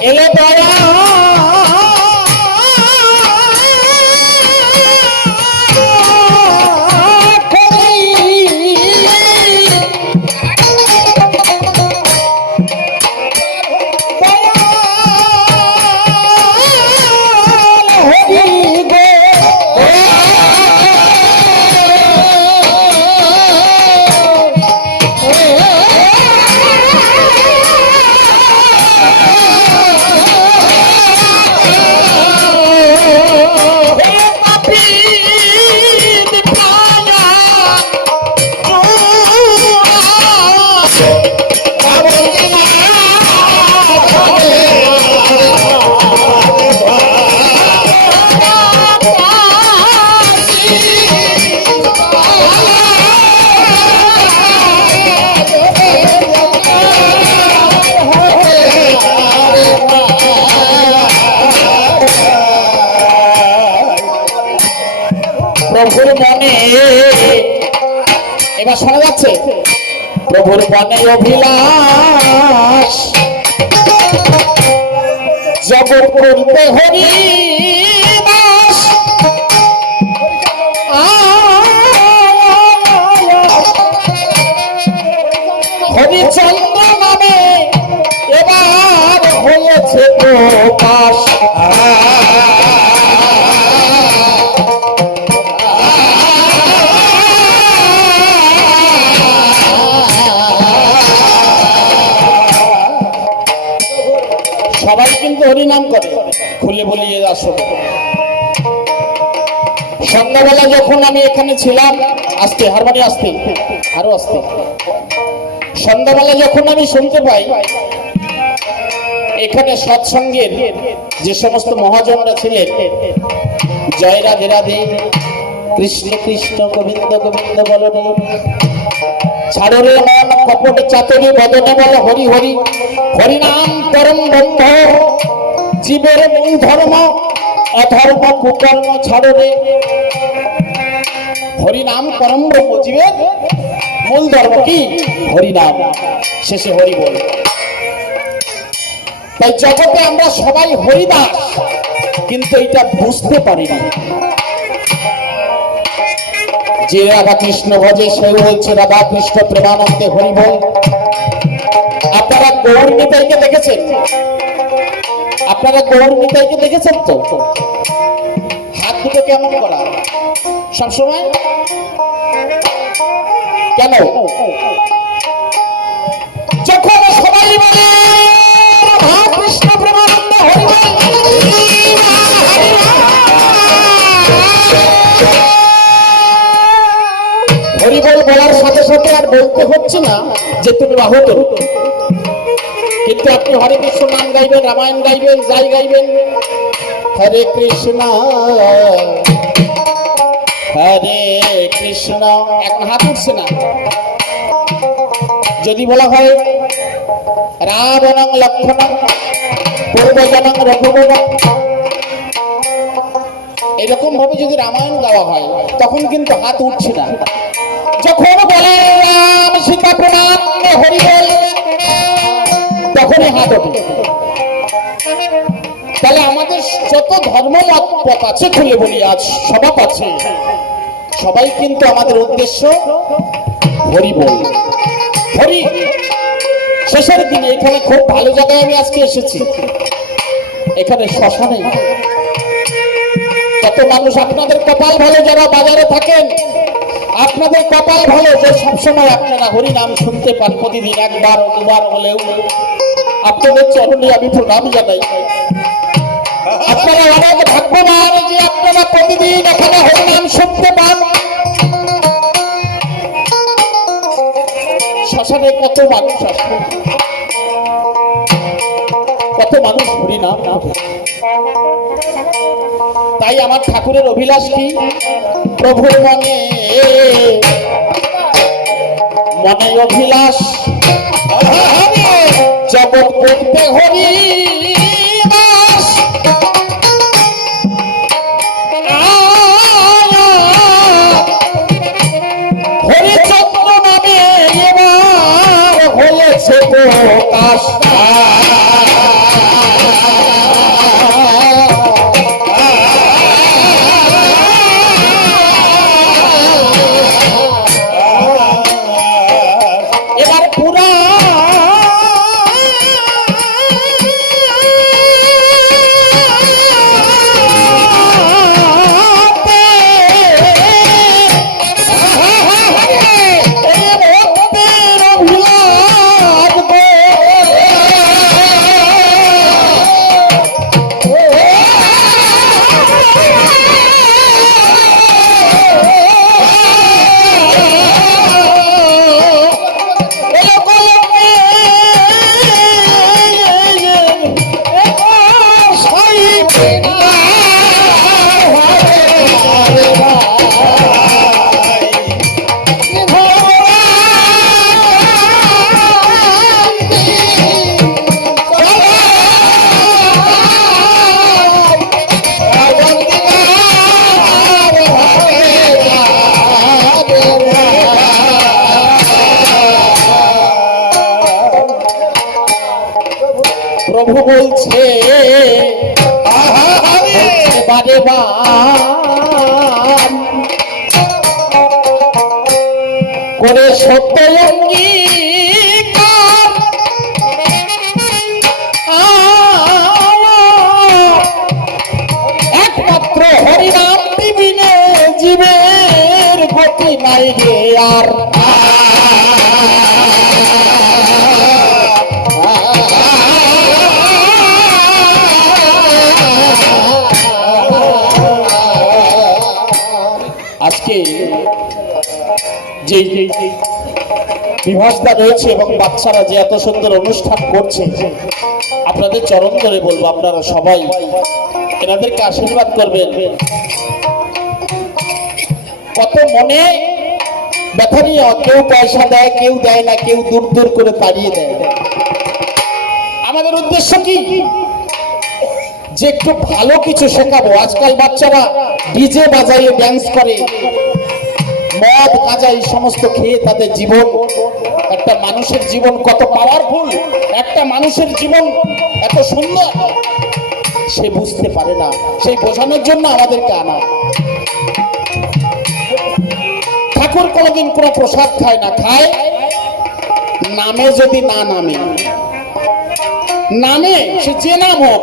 এলে দয়া প্রভুর মনে এবার শোনা যাচ্ছে? প্রভুর মনে অভিলাষ। জগৎ করতে হরি। হরিচন্দ্র নামে এবার হয়েছে প্রকাশ। হরিনাম করে, খুলে বলিয়ে আসো সন্ধ্যাবেলা যখন আমি এখানে ছিলাম, আসতে হারবানি আসতে, আরও আসতে। সন্ধ্যাবেলা যখন আমি শুনতে পাই, এখানে সৎসঙ্গের যে সমস্ত মহাজনরা ছিলেন, জয় রাধে রাধে, কৃষ্ণ কৃষ্ণ, গোবিন্দ গোবিন্দ, বলনে। ছাড়রে মন কপট চাতরি বদনে বল, হরি হরি হরিনাম পরম ব্রহ্ম। জীবের মূল ধর্ম অধর্ম কুকর্ম ছাড়রে হরিনাম পরম ব্রহ্ম জীবের মূল ধর্ম কি? হরিনাম। শেষে হরি বল। তাই জগতে আমরা সবাই হরিদাস, কিন্তু এটা বুঝতে পারিনি। যে রাধা কৃষ্ণ ভজে সে হচ্ছে রাধা কৃষ্ণ প্রেমানন্দে হরি বল। আপনারা গৌর নিতাইকে দেখেছেন? আপনারা গৌর নিতাইকে দেখেছেন তো? হাত দুটো কেমন করা? সবসময়? কেন? যখন সবাই বলে হরিবল বলার সাথে সাথে আর বলতে হচ্ছে না যে তুমি আহত কিন্তু আপনি হরে কৃষ্ণ নাম গাইবেন, রামায়ণ গাইবেন, যাই গাইবেন। হরে কৃষ্ণ। হরে কৃষ্ণ। এখন হাত উঠছে না। যদি বলা হয়, রাবণং লক্ষণং, পূর্বজনং রঘুবন এরকম ভাবে যদি রামায়ণ গাওয়া হয়, তখন কিন্তু হাত উঠছে না। যখন বলে রাম সীতা প্রণাম, হরি তাহলে আমাদের যত ধর্ম মত পথ আছে, খুলে বলি, আজ সবাব আছে সবাই কিন্তু আমাদের উদ্দেশ্য হরি বল। হরি, শেষের দিনে এখানে খুব ভালো জায়গায় আমি আজকে এসেছি। এখানে শ্মশানে। কত মানুষ আপনাদের কপাল ভালো যারা বাজারে থাকেন, আপনাদের কপাল ভালো যে সবসময় আপনারা হরি নাম শুনতে পান। প্রতিদিন একবার, দুবার হলেও। আপনাদের চরণে আমি প্রণাম জানাই আপনারা অনেক ভাগ্যবান যে আপনারা প্রতিদিন এখানে হরি নাম শুনতে পান শ্মশানে কত মানুষ আসে কত মানুষ হরি নাম তাই আমার ঠাকুরের অভিলাষ কি প্রভুর মনে মনে অভিলাষ জগৎ করতে হরি করে সত্য একমাত্র হরিনাম জীবের গতি নাই রে আর। বিভাসদা রয়েছে এবং বাচ্চারা যে এত সুন্দর অনুষ্ঠান করছে, আপনাদের চরণ ধরে বলব, আপনারা সবাই এনাদেরকে আশীর্বাদ করবেন। কত মনে ব্যথা নিয়ে কেউ পয়সা দেয়, কেউ দেয় না, কেউ দূর দূর করে তাড়িয়ে দেয়। আমাদের উদ্দেশ্য কি? যে একটু ভালো কিছু শেখাবো। আজকাল বাচ্চারা ডিজে বাজাইয়ে ড্যান্স করে। মদ গাঁজা এই সমস্ত খেয়ে তাদের জীবন। একটা মানুষের জীবন কত পাওয়ারফুল একটা মানুষের জীবন এত সুন্দর, সে বুঝতে পারে না। সেই বোঝানোর জন্য আমাদেরকে আনা। ঠাকুর কোনোদিন কোনো প্রসাদ খায় না, খায় নামে যদি না নামে। নামে, সে যে নাম হোক,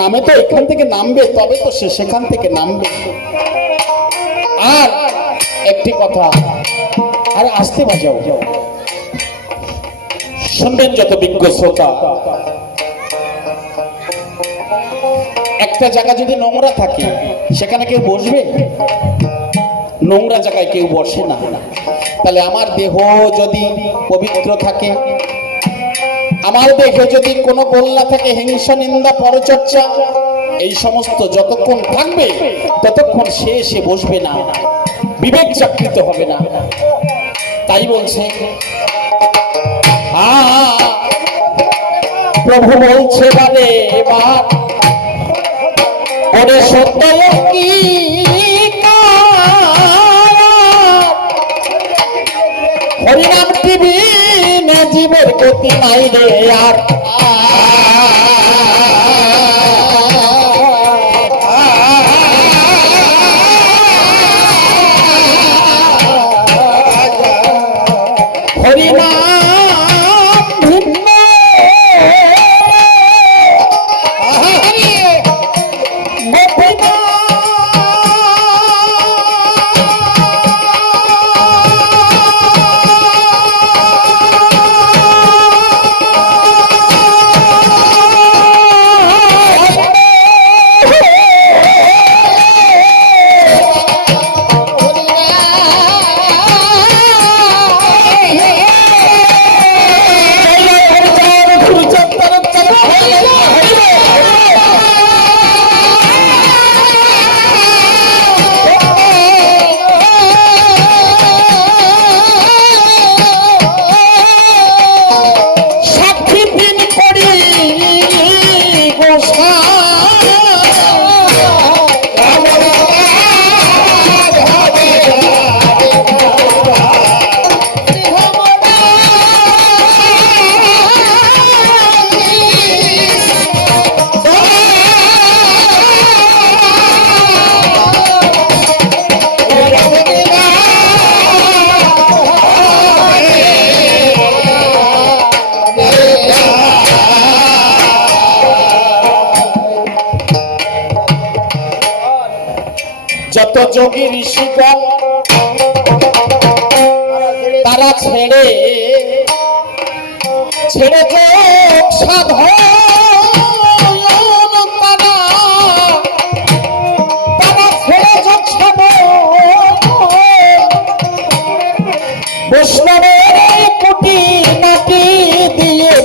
নামে তো এখান থেকে নামবে, তবে তো সে সেখান থেকে নামবে। আর একটি কথা। আর আসতে বাজাও। শুনবেন যত বিজ্ঞ শ্রোতা। একটা জায়গা যদি নোংরা থাকে, সেখানে কেউ বসবে? নোংরা জায়গায় কেউ বসে না। তাহলে আমার দেহ যদি পবিত্র থাকে, আমার দেহে যদি কোনো গোল্লা থাকে হিংসা নিন্দা, পরচর্চা, এই সমস্ত যতক্ষণ থাকবে, ততক্ষণ সে এসে বসবে না। বিবেক জাগৃত হবে না। তাই বলছে প্রভু বলছে, বারে এবার সত্য হরিনাম টিভি না জীবের গতি নাই রে আর। যত যোগী ঋষিগণ তারা ছেড়ে ছেড়ে যোগ সাধন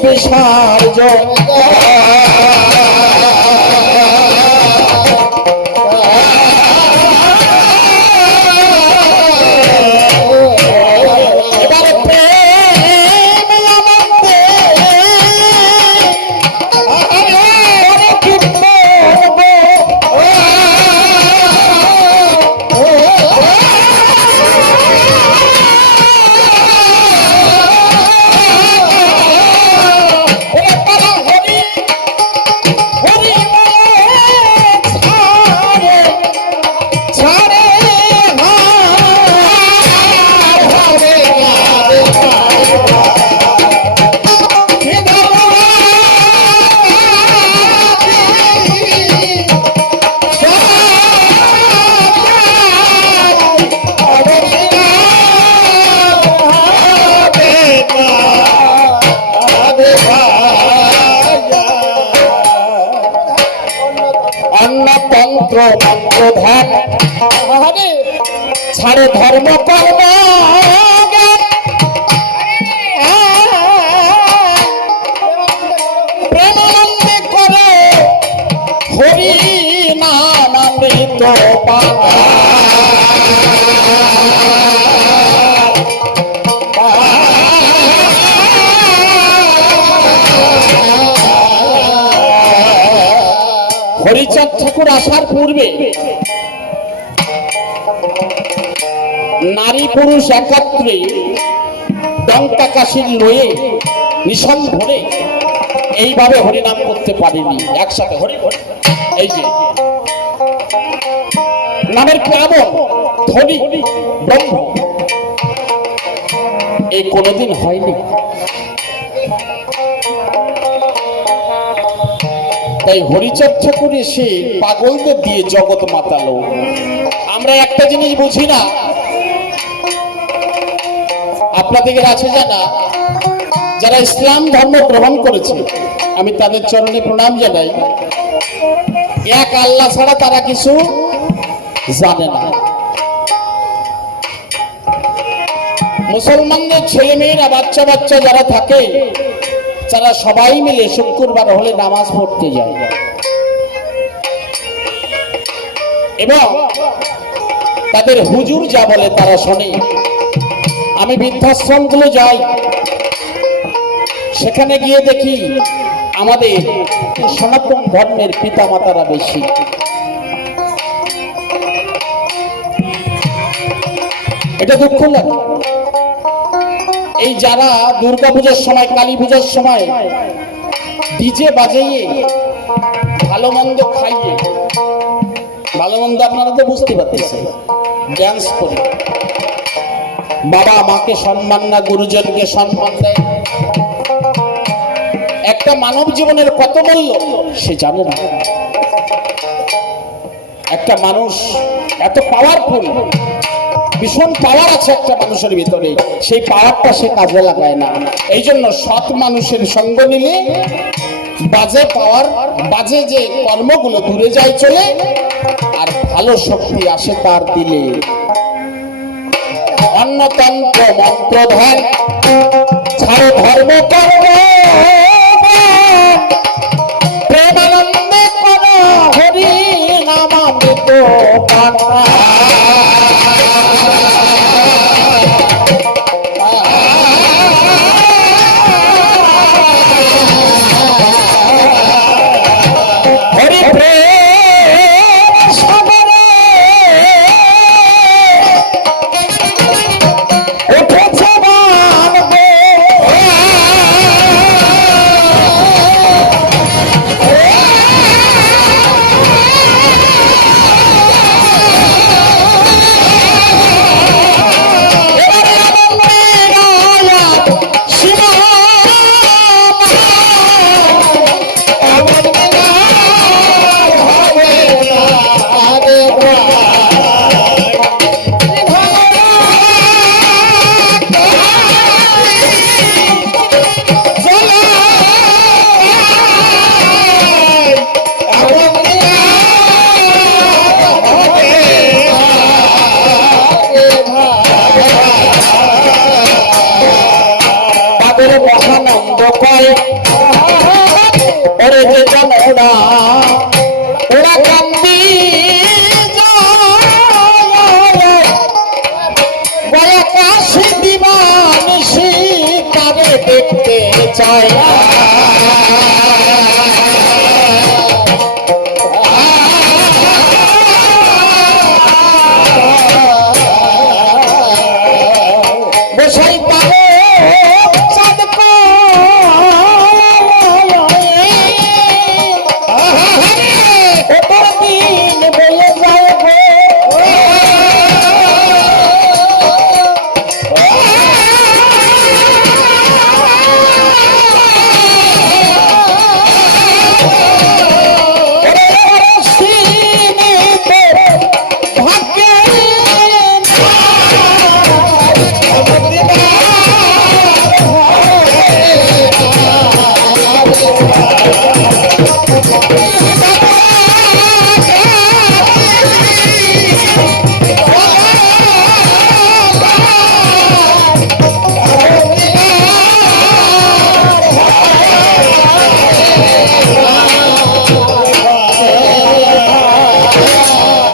বিসর্জন প্রধান ধর্ম কর্ম। প্রেমানন্দে করে। হরি নাম তো পাতা হরিচাঁদ ঠাকুর আসার পূর্বে নারী পুরুষ একাত্রে ডঙ্কা কাশির লয়ে নিশান ধরে এইভাবে হরিনাম করতে পারিনি। একসাথে হরি হরি। এই যে নামের প্লাবন ধনি ব্রহ্ম। এই কোনোদিন হয়নি। তাই হরিচাঁদ ঠাকুর এসে পাগলদের দিয়ে জগৎ মাতালো। আমরা একটা জিনিস বুঝি না। আপনাদের আছে জানা, যারা ইসলাম ধর্ম গ্রহণ করেছে, আমি তাদের চরণে প্রণাম জানাই। এক আল্লাহ ছাড়া তারা কিছু জানে না। মুসলমানদের ছেলে মেয়েরা বাচ্চা বাচ্চা যারা থাকে তারা সবাই মিলে শুক্রবার হলে নামাজ পড়তে যায়। এবং তাদের হুজুর যা বলে তারা শোনে। আমি বৃদ্ধাশ্রমগুলো যাই। সেখানে গিয়ে দেখি আমাদের সনাতন ধর্মের পিতামাতারা বেশি। এটা দুঃখ লাগে এই যারা দুর্গা পূজার সময়, কালী পূজার সময় ডিজে বাজাইয়ে, ভালো মন্দ খাইয়ে, ভালো মন্দ আপনারা তো বুঝতে পারতেছেন ড্যান্স করে। বাবা মাকে সম্মান না, গুরুজনকে সম্মান দেয়। একটা মানব জীবনের কত মূল্য, সে জানে না। একটা মানুষ এত পাওয়ারফুল ভীষণ পাওয়ার আছে একটা মানুষের ভিতরে। সেই পাওয়ারটা সে কাজে লাগায় না। এই জন্য সৎ মানুষের সঙ্গ নিলে বাজে পাওয়ার বাজে যে কর্মগুলো দূরে যায় চলে, আর ভালো শক্তি আসে তার দিলে। অন্নতন্ত্র মন্ত্র ধ্যান ছাড়ো ধর্ম কর্ম। দয়া